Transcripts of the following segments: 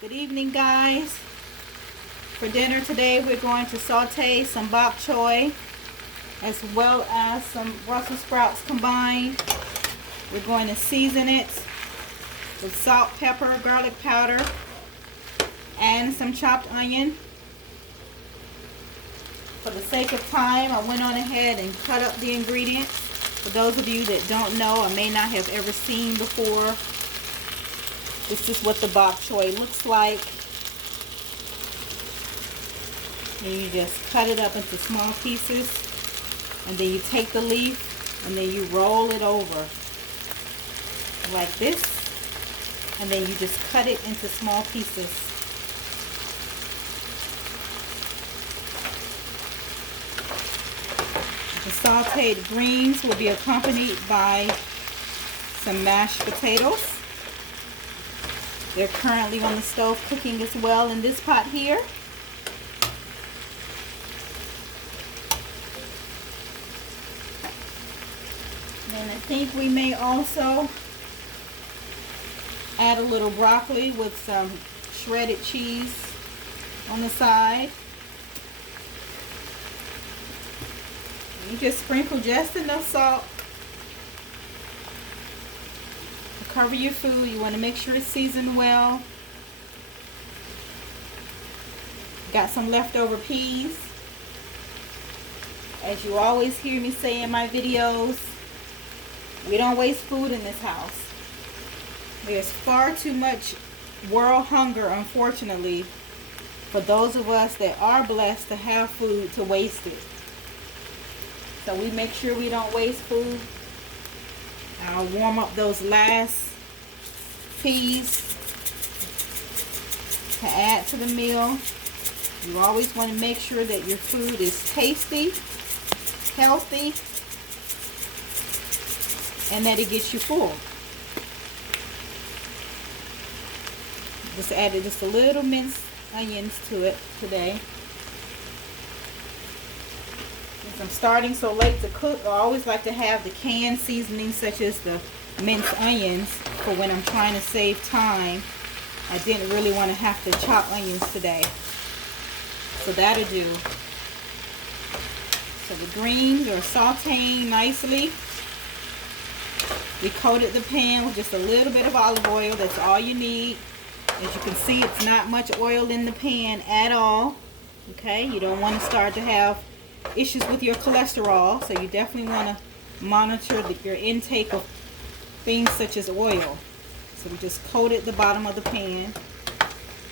Good evening, guys. For dinner today, we're going to saute some bok choy as well as some Brussels sprouts combined. We're going to season it with salt, pepper, garlic powder, and some chopped onion. For the sake of time, I went on ahead and cut up the ingredients. For those of you that don't know or may not have ever seen before, this is what the bok choy looks like. And you just cut it up into small pieces, and then you take the leaf and then you roll it over like this, and then you just cut it into small pieces. The sauteed greens will be accompanied by some mashed potatoes. They're currently on the stove cooking as well in this pot here. And I think we may also add a little broccoli with some shredded cheese on the side. You just sprinkle just enough salt to cover your food. You want to make sure it's seasoned well. Got some leftover peas. As you always hear me say in my videos, we don't waste food in this house. There's far too much world hunger, unfortunately, for those of us that are blessed to have food to waste it. So we make sure we don't waste food. I'll warm up those last peas to add to the meal. You always want to make sure that your food is tasty, healthy, and that it gets you full. Just added just a little minced onions to it today. Since I'm starting so late to cook, I always like to have the canned seasonings such as the minced onions for when I'm trying to save time. I didn't really want to have to chop onions today. So that'll do. So the greens are sauteing nicely. We coated the pan with just a little bit of olive oil. That's all you need. As you can see, it's not much oil in the pan at all. Okay, you don't want to start to have issues with your cholesterol, so you definitely want to monitor your intake of things such as oil. So we just coated the bottom of the pan.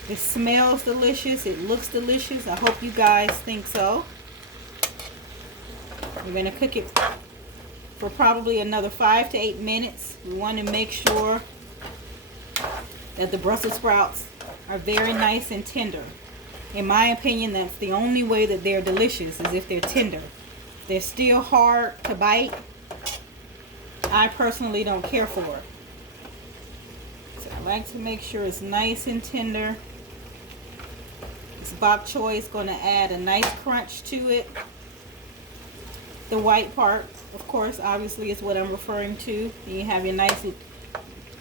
It smells delicious. It looks delicious. I hope you guys think so. We're going to cook it for probably another 5 to 8 minutes. We want to make sure that the Brussels sprouts are very nice and tender. In my opinion, that's the only way that they're delicious, is if they're tender. If they're still hard to bite, I personally don't care for it. So I like to make sure it's nice and tender. This bok choy is going to add a nice crunch to it. The white part, of course, obviously is what I'm referring to. You have your nice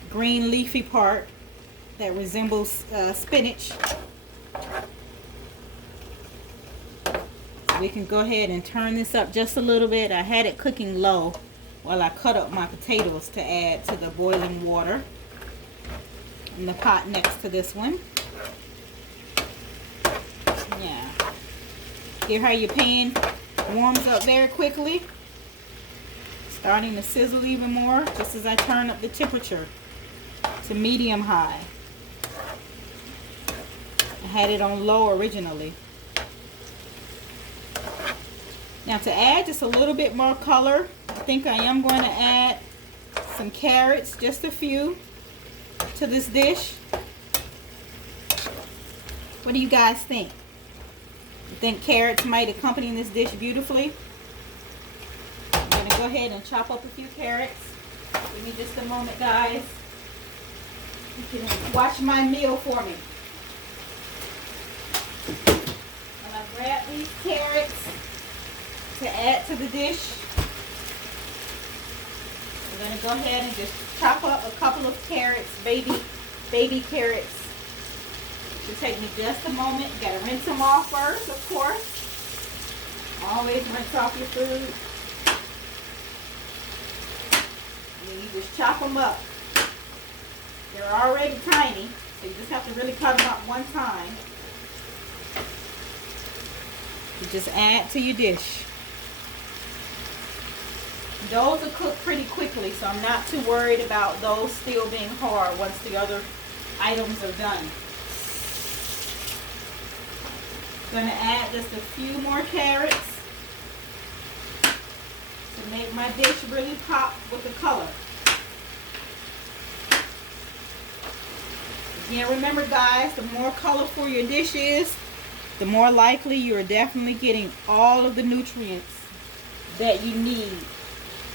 green leafy part that resembles spinach. We can go ahead and turn this up just a little bit. I had it cooking low while I cut up my potatoes to add to the boiling water in the pot next to this one. Yeah. Hear how your pan warms up very quickly? Starting to sizzle even more just as I turn up the temperature to medium high. I had it on low originally. Now to add just a little bit more color, I think I am going to add some carrots, just a few, to this dish. What do you guys think? You think carrots might accompany this dish beautifully? I'm going to go ahead and chop up a few carrots. Give me just a moment, guys. You can watch my meal for me. I'm going to grab these carrots to add to the dish. We're going to go ahead and just chop up a couple of carrots, baby carrots. should take me just a moment. You gotta rinse them off first, of course. Always rinse off your food. And then you just chop them up. They're already tiny, so you just have to really cut them up one time. You just add to your dish. Those are cooked pretty quickly, so I'm not too worried about those still being hard once the other items are done. I'm going to add just a few more carrots to make my dish really pop with the color. Again, remember guys, the more colorful your dish is, the more likely you're definitely getting all of the nutrients that you need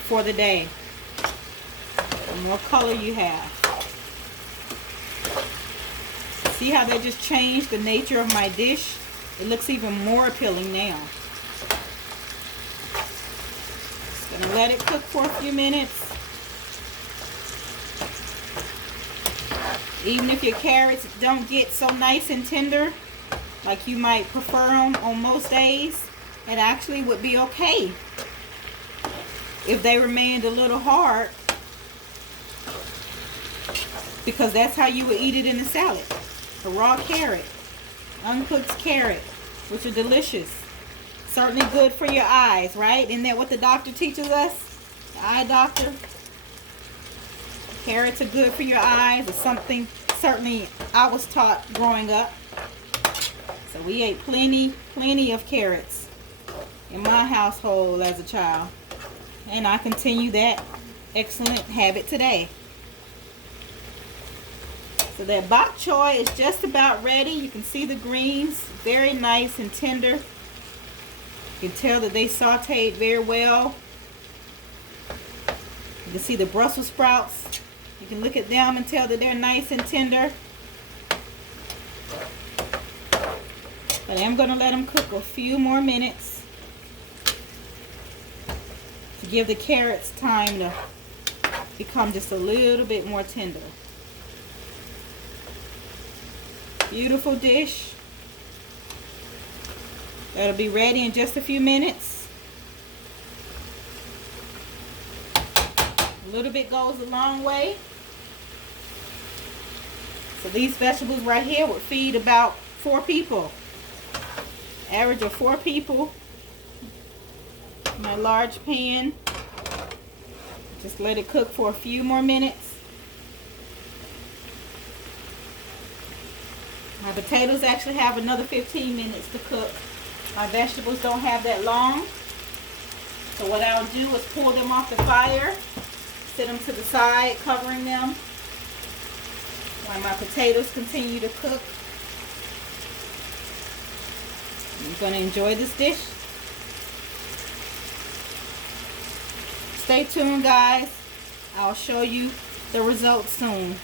for the day. The more color you have. See how that just changed the nature of my dish? It looks even more appealing now. Just gonna let it cook for a few minutes. Even if your carrots don't get so nice and tender, like you might prefer them on most days, it actually would be okay if they remained a little hard, because that's how you would eat it in a salad. A raw carrot, uncooked carrot, which are delicious. Certainly good for your eyes, right? Isn't that what the doctor teaches us? The eye doctor. Carrots are good for your eyes. It's something certainly I was taught growing up. So we ate plenty of carrots in my household as a child. And I continue that excellent habit today. So that bok choy is just about ready. You can see the greens, very nice and tender. You can tell that they sauteed very well. You can see the Brussels sprouts. You can look at them and tell that they're nice and tender. But I'm going to let them cook a few more minutes to give the carrots time to become just a little bit more tender. Beautiful dish. That'll be ready in just a few minutes. A little bit goes a long way. So these vegetables right here would feed about 4 people. Average of 4 people. My large pan. Just let it cook for a few more minutes. My potatoes actually have another 15 minutes to cook. My vegetables don't have that long. So what I'll do is pull them off the fire, set them to the side, covering them, while my potatoes continue to cook. I'm going to enjoy this dish. Stay tuned, guys. I'll show you the results soon.